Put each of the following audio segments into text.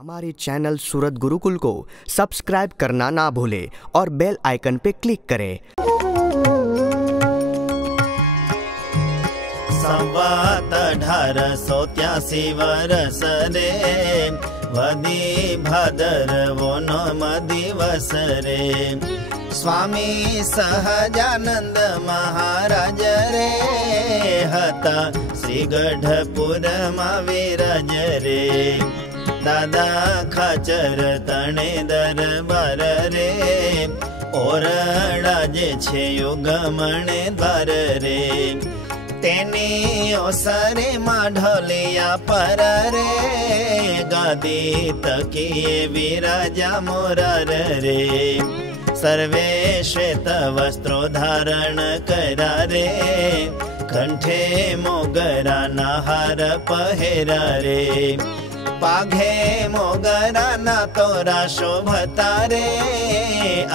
हमारे चैनल सूरत गुरुकुल को सब्सक्राइब करना ना भूलें और बेल आइकन पे क्लिक करें। संवात 1883 वर्ष रे वदी भादरवो नोम दिवस रे स्वामी सहजानंद महाराज रे हता श्री गढ़पुर मा विराज रे दादा खाचर तणे दरबार रे ओरड़ा जे छे युगमणे द्वार रे तेनी ओसरे मां ढोलिया पर रे गादी तकिए विराजा मोरार रे सर्वे श्वेत वस्त्रो धारण करा रे कंठे मोगरा हार पहेरा रे पाघे मोगरा ना तोरा शोभता रे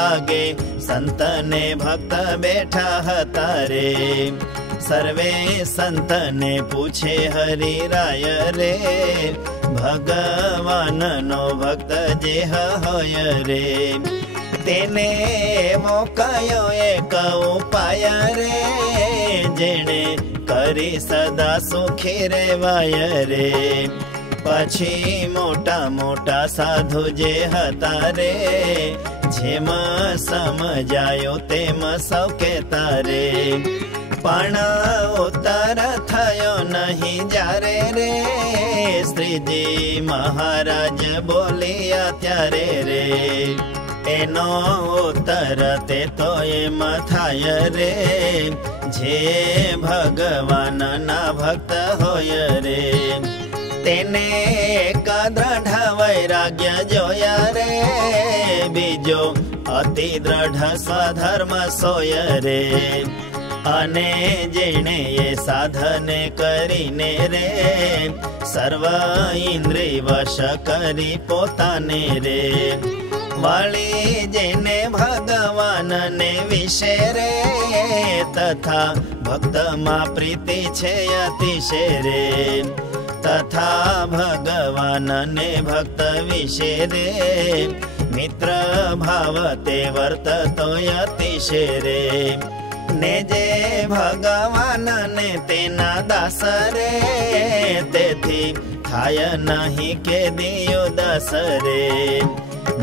आगे संत ने भक्त बैठा हता रे सर्वे संत ने पूछे हरि राय रे भगवान नो भक्त जेह होय रे तेने एवो कयो एक उपाय रे जेने करी सदा सुखी रेवाय रे पछी मोटा मोटा साधु जे हता रे जेम समजायो तेम सौ केता रे पण उतर थयो नहीं जारे रे श्रीजी महाराज बोलिया त्यारे रे एनो उतर ते तो एम थाय रे जे भगवान ना भक्त होय रे तेने एक दृढ़ वैराग्य जोया रे बीजो अति दृढ़ स्वधर्म सोय रे अने जेने ये साधन करीने रे सर्व इंद्रिय वश करी पोताने रे वाली जेने भगवान ने विषे रे तथा भक्त मा प्रीति छे अतिशय रे तथा भगवान ने भक्त विषे रे मित्र भाव ते वर्ततो अतिशय रे ने जे भगवान ने तेना दास रे तेथी थाय नहीं के दियो दास रे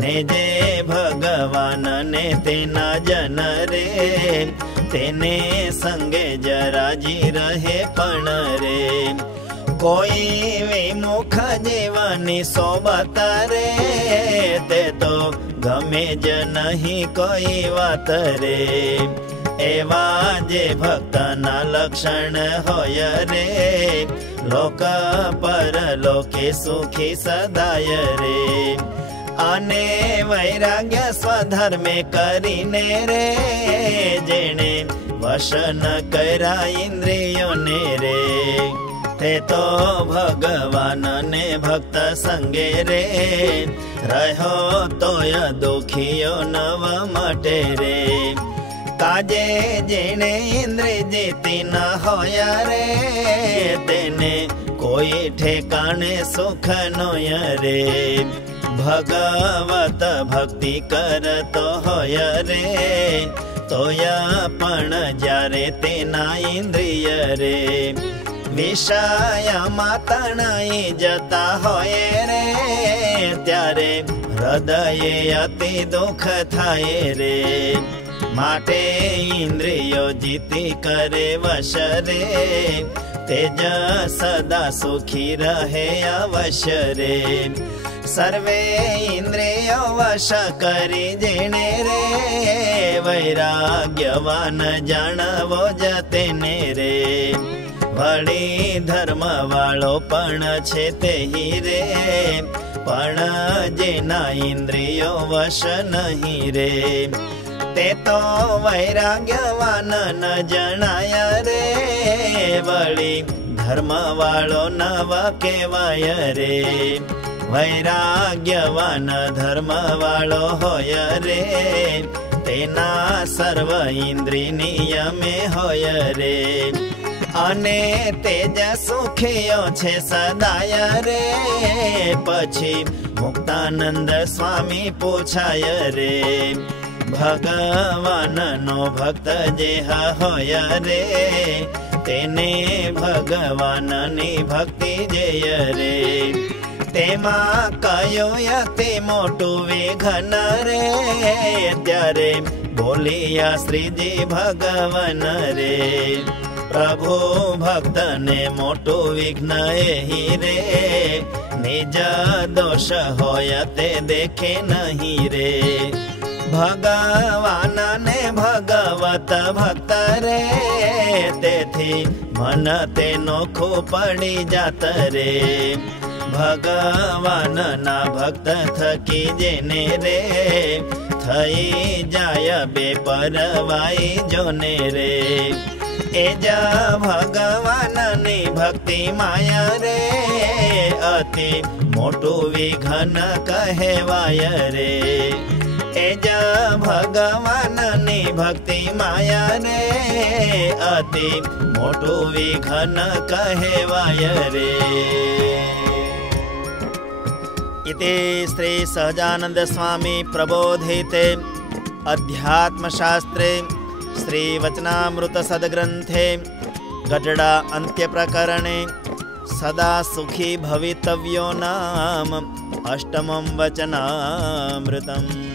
ने जे भगवान ने तेना जन रे तेने संगे जराजी रहे पण रे कोई विमुख जीवनी सोबत रे ते तो गमे ज नहीं कोई वात रे एवा जे भक्त ना लक्षण होय रे लोक पर लोके सुखी सदाय रे अने वैराग्य स्वधर्मे करीने रे जेने वश न करा इंद्रियों ने रे ते तो भगवान ने भक्त संगे रे रहो तोय दुखियो नव मटे रे काजे जेने इंद्रिय जीती न होया रे तेने कोई ठेकाने सुख नोय रे भगवत भक्ति कर तो होय रे तोया पण जारे तेना इंद्रिय रे विषय तणाई जता होय रे त्यारे हृदय अति दुख थाय रे माटे इंद्रियो जीती करे वश रे तेज सदा सुखी रहे अवश्य रे सर्वे इंद्रियो वश करी जेने रे वैराग्यवान जाणवो जतेने रे वड़ी धर्म वालो पण छे तेही रे पण जेना इंद्रियो वश नहीं रे ते तो वैराग्यवान न जनाय रे वड़ी धर्म वालो नव केवाय रे वैराग्यवान धर्म वालो होय रे तेना सर्व इंद्रिय नियमे होय रे અને તેજ સુખિયો છે સદાય રે પછી મુક્તાનંદ સ્વામી પૂછાય રે ભગવાનનો ભક્ત જે હોય રે તેને ભગવાનની ભક્તિ જય રે તેમાં કયો અતિ મોટું વિઘ્ન રે ત્યારે બોલિયા શ્રીજી ભગવાન રે પ્રભુ ભક્તને મોટું વિઘ્ન એહી રે નિજ દોષ હોય તે દેખે નહીં રે ભગવાન ને ભગવત ભક્ત રે તેથી મન તે નોખું પડી જાત રે ભગવાન ના ભક્ત થકી જેને રે થઈ જાય બે પરવાઈ જોને રે એ જા ભગવાનની ભક્તિ માયા રે અતિ મોટું વિઘ્ન કહેવાય રે એ જા ભગવાનની ભક્તિ માયા રે અતિ મોટું વિઘ્ન કહેવાય રે इति श्री सहजानंद स्वामी प्रबोधिते अध्यात्मशास्त्रे श्री वचनामृत सद्ग्रंथे गढडा अंत्य प्रकरणे सदा सुखी भवितव्यो नाम अष्टमं वचनामृतम्।